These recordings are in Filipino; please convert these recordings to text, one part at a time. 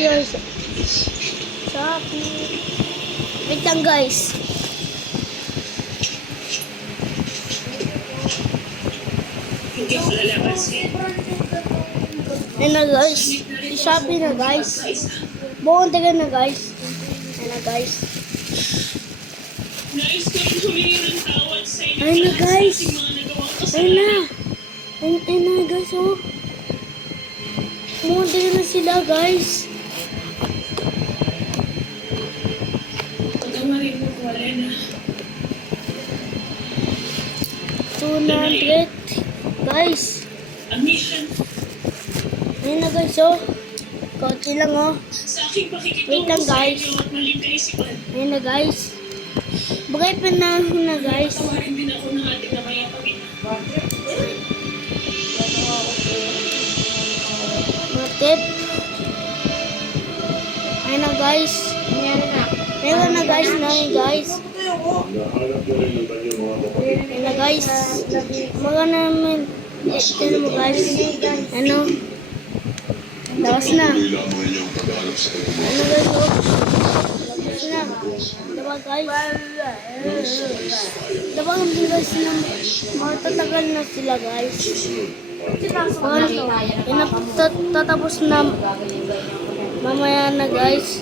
Guys, Shopee. Wait lang guys. Yan na guys. Shopee na guys. Buong taga na guys. Yan na guys. Ayun na guys. Ayun na. Ayun na guys oh. Buong taga na sila guys. 200 guys. Ayun na guys oh. Konti lang oh. Wait lang guys. Ayun na guys. Bagay pa na guys. Matip. Ayun na guys. Meron na guys na guys. Ayun na guys. Mga namin. Ito mo guys. Ano? Lakas na. Ano guys oh? Lakas na. Diba guys? Diba hindi guys na matatagal na sila guys. Tatapos na mamaya na guys.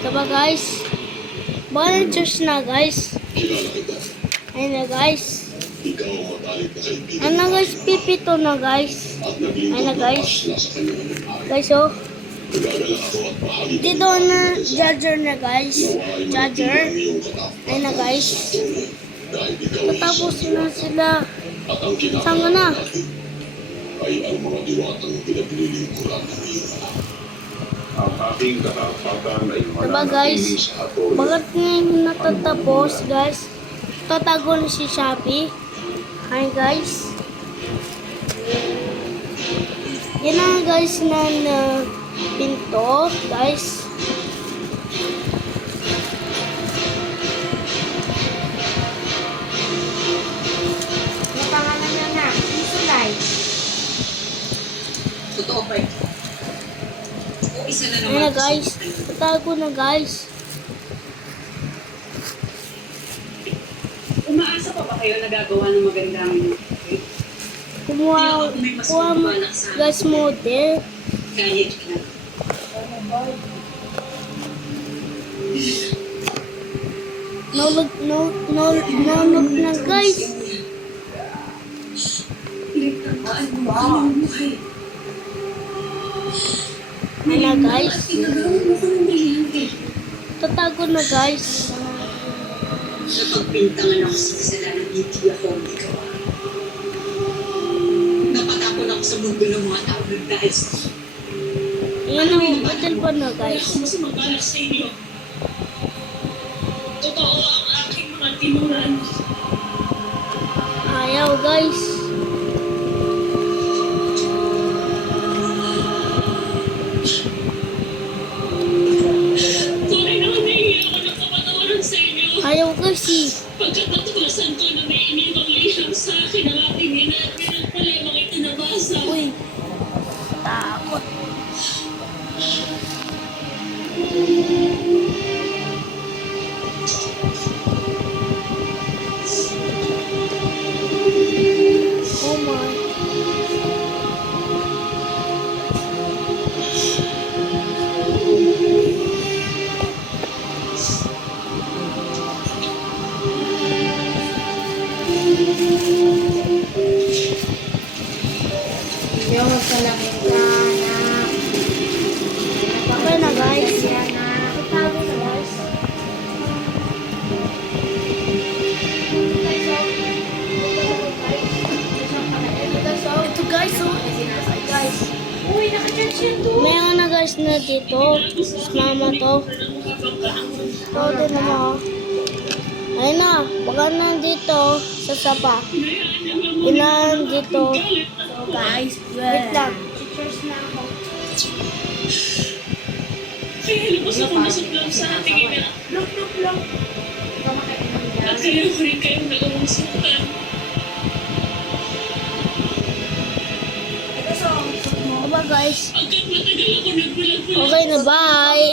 Diba guys? Volunteers na guys. Ayun na guys. Ayun na guys, pipito na guys. Ayun na guys. Guys oh. Dito na judger na guys. Judger. Ayun na guys. Tatapos na sila. Saan ka na? Ay ang mga diwatang pinaglilingkuran ng iyo. Ang aking katapatan ay diba guys? Bakit ngayon natatapos guys? Tatago na si Shopee. Hi guys. Yan na guys na pinto guys. May pangalan na na. Isulay. Totoo ba yun? O isa na naman. Ayan na guys. Tatago na guys. Umaasa pa ba kayo na gagawa ng magandang Kumuha guys model. kahit na? Nulog na guys. Iligtamaan mo ang buhay. Ayan na guys. Tinagawin mo ko ng miliyante. Tatago na guys. Napagpintangan ako sa kasalanan, hindi ako umigawa. Napatapon ako sa mundo ng mga tao ng dahil sa Ayan ang hotel pa na guys. Ako mas magalas sa inyo. Totoo ang aking mga tinuran. Ayaw guys. Tunay naman naiiyak ako ng kapatawaran sa inyo. Ayaw kasi. Pagkatatuklasan ko na may inibang liham sa akin ang aking ina at pinagpala yung mga itinabasa. Uy. Takot. Oh my. Yung magkalapit ka na Okay na guys. yan na Tatago na guys. Ito guys oh. Guys. uy, naka-charge yan to. Meron na guys na dito. Mama to. Ito din naman oh. Ayun na. Baka nandito sa sapa. Ilan dito. Guys, Wait lang. Charge na ako. Kaya lubos ako nasuklam sa ating ina. Look. Ikaw makainom At yan. kayo rin kayong nagawang sultan. guys. Pagkat matagal ako nagbulag-bulag Okay na, bye.